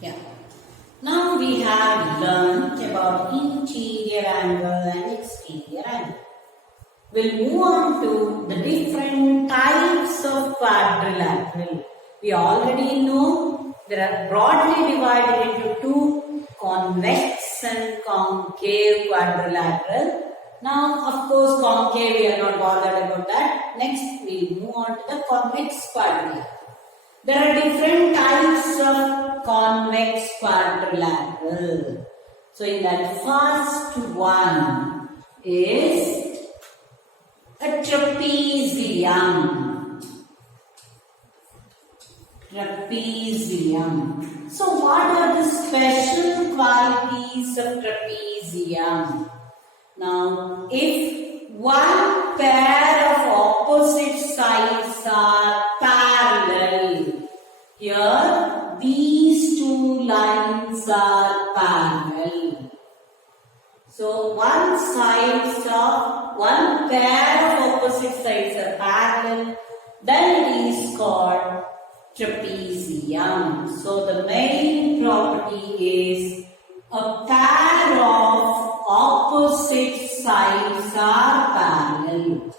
Yeah. Now we have learned about interior angle and exterior angle. We'll move on to the different types of quadrilateral. We already know they are broadly divided into two, convex and concave quadrilateral. Now, of course, concave, we are not bothered about that. Next, we move on to the convex quadrilateral. There are different types of convex quadrilateral. So, in that first one is a trapezium. Trapezium. So, what are the special qualities of trapezium? Now, if one pair of opposite sides are parallel, here these two lines are parallel. So, one pair of opposite sides are parallel, then it is called trapezium. So, the main property is a pair of opposite sides are parallel.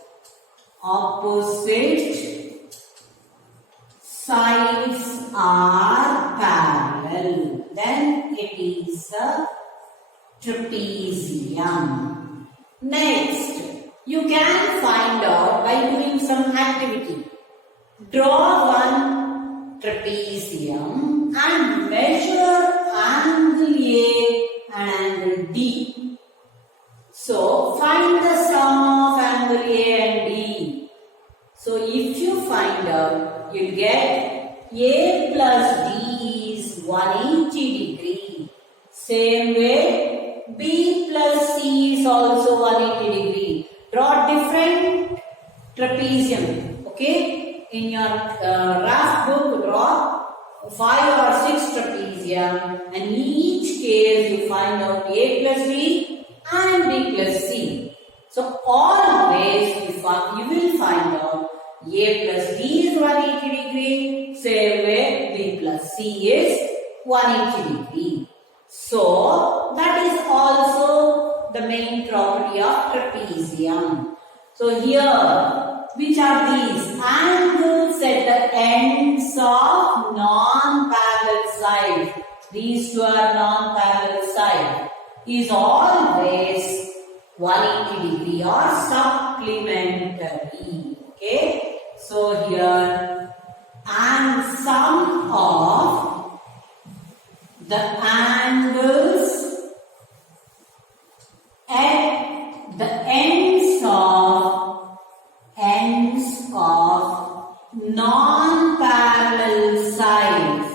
Opposite sides are parallel. Then it is a trapezium. Next, you can find out by doing some activity. Draw one trapezium and measure angle A and angle D. So, find the sum of angle A and D. So, if you find out, you get A plus D is 180 degree. Same way, B plus C is also 180 degree. Draw different trapezium. Okay? In your rough book, draw 5 or 6 trapezium, and in each case you find out A plus B and B plus C. So always you will find out A plus B is 180 degree, same way B plus C is 180 degree. So that is also the main property of trapezium. So here, which are these? Angles at the ends of non-parallel sides. These two are non-parallel sides. Is always 180 degree or supplementary. Okay. So here, and sum of the angles at the ends of non-parallel sides.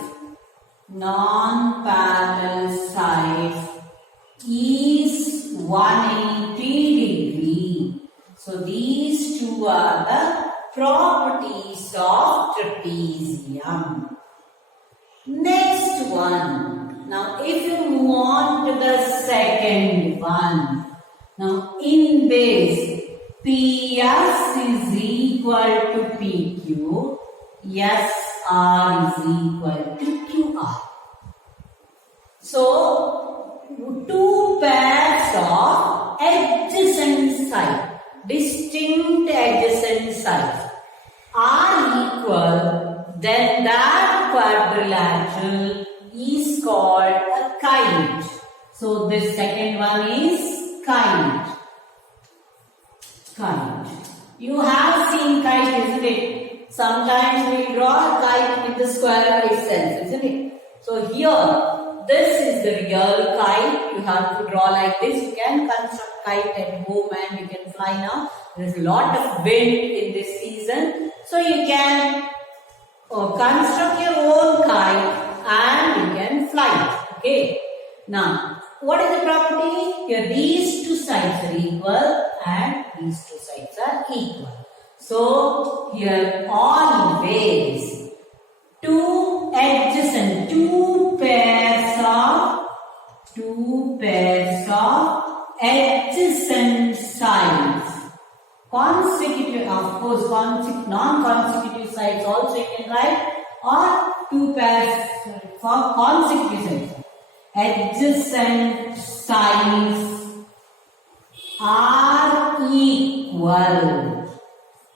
Non-parallel sides is 180 degree. So these two are the properties of trapezium. Next one. Now if you move on to the second one. Now in this, PS is equal to PQ, SR is equal to QR. So, two pairs of adjacent sides, distinct adjacent sides are equal, then that quadrilateral is called a kite. So, this second one is kite. Kite. You have seen kite, isn't it? Sometimes we draw a kite with the square itself, isn't it? So here, this is the real kite. You have to draw like this. You can construct kite at home and you can fly now. There is a lot of wind in this season. So you can construct your own kite and you can fly it. Okay. Now, what is the property? Here these two sides are equal and these two sides are equal. So, here always two pairs of adjacent sides. Consecutive, of course, non-consecutive sides also you can write, or two pairs for consecutive sides. Adjacent sides are equal.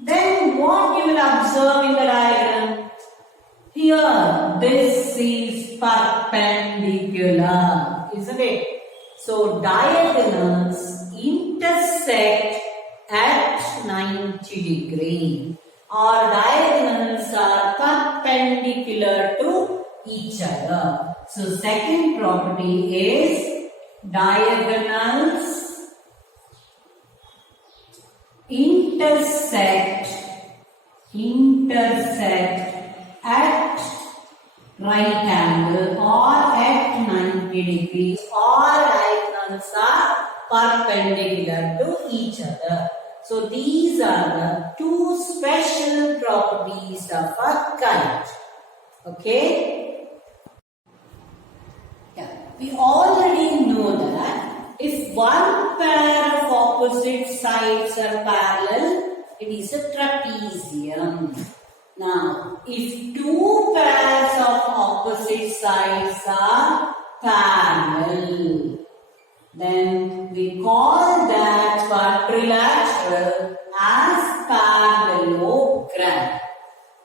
Then what you will observe in the diagram? Here, this is perpendicular, isn't it? So, diagonals intersect at 90 degree, or diagonals are perpendicular to each other. So, second property is diagonals intersect at right angle or at 90 degrees, or diagonals are perpendicular to each other. So these are the two special properties of a kite. Okay? Yeah. We already know that if one pair of opposite sides are parallel, it is a trapezium. Now, if two pairs of opposite sides are parallel, then we call that quadrilateral as parallelogram.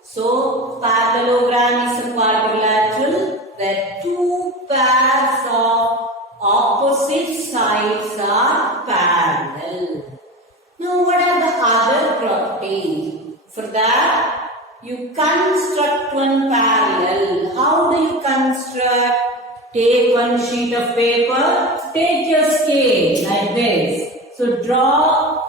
So, parallelogram is a quadrilateral where two pairs of opposite sides are parallel. Now, what are the other properties? For that, you construct one parallel. How do you construct? Take one sheet of paper, take your scale like this. So draw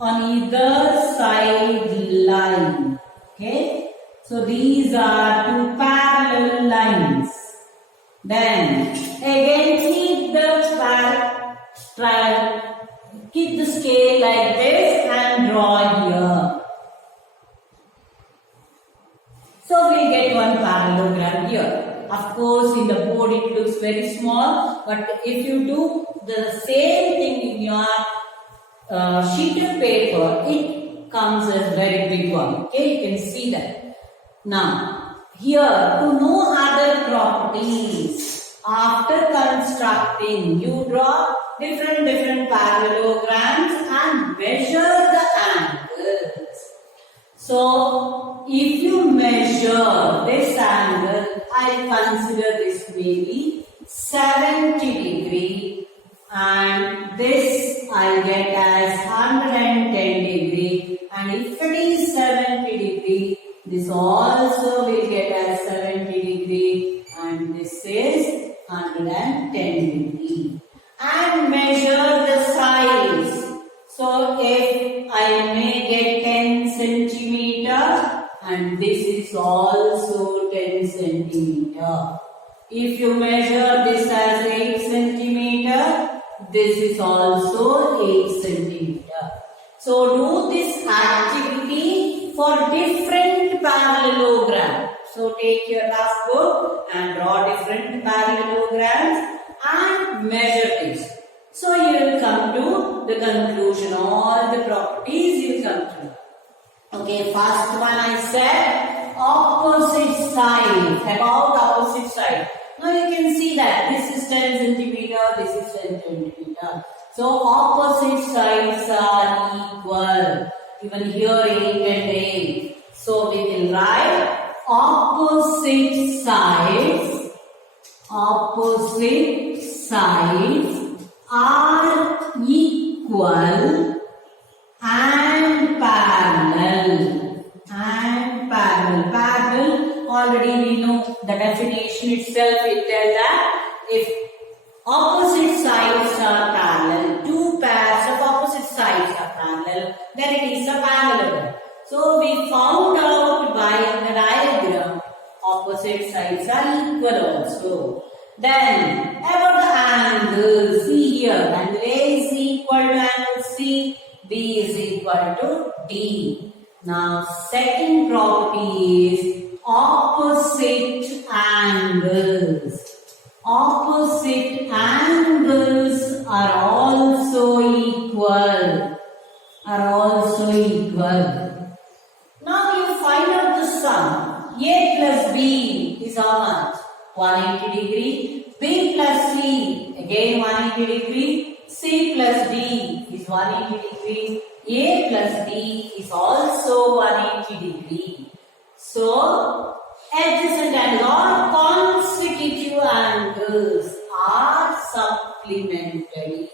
on either side line. Okay. So these are two parallel lines. Then again keep the scale like this and draw here. So we get one parallelogram here. Of course, in the board it looks very small, but if you do the same thing in your sheet of paper, it comes as very big one. Okay, you can see that. Now, here to know other properties, after constructing, you draw different parallelograms and measure the angles. So, if you measure this angle, I consider this maybe 70 degree, and this I get as 110 degree, and if it is 70 degree, this also will get as 70 degree, and this is 110 degree. And measure the size. So if I may get 10 centimeter, and this is also 10 centimeter. If you measure this as 8 centimeter, this is also 8 centimeter. So do this activity for different parallelograms. So take your last book and draw different parallelograms and measure this. So you will come to the conclusion, all the properties you will come to. Okay, first one I said opposite sides, about opposite side. Now you can see that this is 10 centimeter, this is 10 centimeter. So opposite sides are equal. Even here 8 and 8. So we will write opposite sides are equal and parallel. Parallel, already we know the definition itself, it tells that if opposite sides are parallel, two pairs of opposite sides are parallel, then it is a parallelogram. So we found out by the diagram, opposite sides are equal also. Then about the angle, see here, angle A is equal to angle C, B is equal to D. Now second property is opposite angles. Opposite angles are also equal. Now you find out the sum. A plus B is how much? 180 degree. B plus C, again 180 degree. C plus D is 180 degree. A plus D is also 180 degree. So, adjacent angles or consecutive angles are supplementary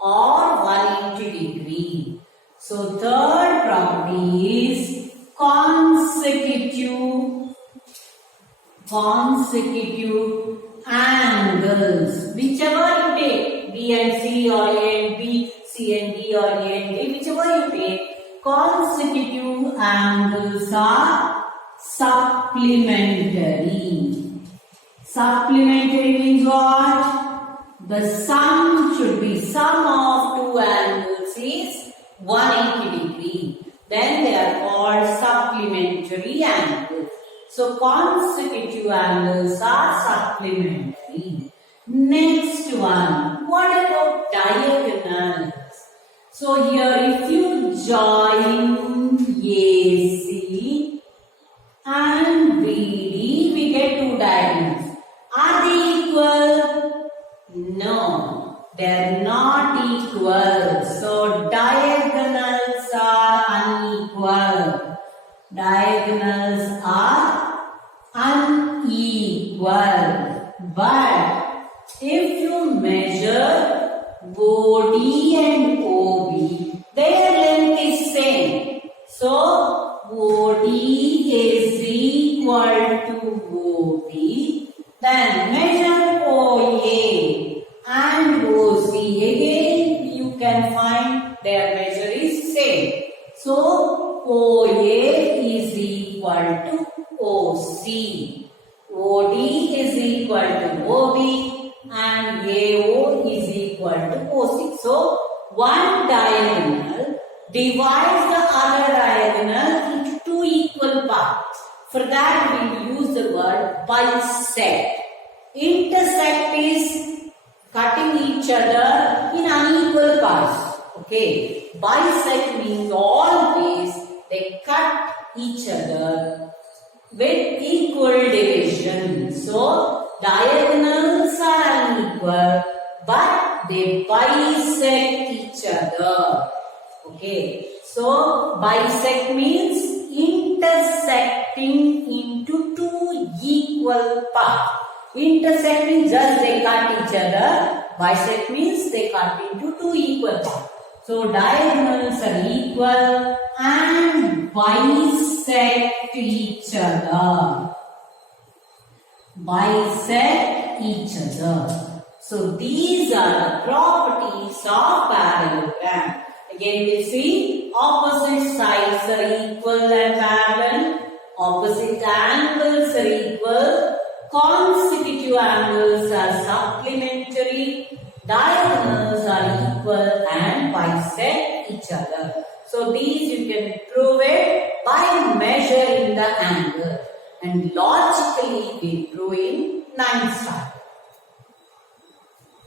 or 180 degree. So, third property is consecutive angles. Whichever you take, B and C or A and B, C and D or A and D, whichever you take, consecutive angles are supplementary. Supplementary means what? The sum should be sum of two angles is 180 degree. Then they are called supplementary angles. So consecutive angles are supplementary. Next one, what about diagonals? So here if you join AC and BD, we get two diagonals. Are they equal? No, they are not equal. So diagonals are unequal. Diagonals are unequal. But if you measure OD and OB, their length is same. So OD is equal to OB. Then measure OA and OC. Again you can find their measure is same. So OA is equal to OC. OD is equal to OB and AO is equal to OC. So one diagonal divides the other diagonal into two equal parts. For that we use the word bisect. Intersect is cutting each other in unequal parts. Okay. Bisect means always they cut each other with equal division. So diagonals are unequal but they bisect each other. Okay. So bisect means intersecting into two equal parts. Intersect means just they cut each other. Bisect means they cut into two equal parts. So diagonals are equal and bisect each other. Bisect each other. So these are the properties of parallelogram. Again we see opposite sides are equal and parallel. Opposite angles are equal. Consecutive angles are supplementary. Diagonals are equal and bisect each other. So these you can prove it by measuring the angle. And logically we prove in 9 step.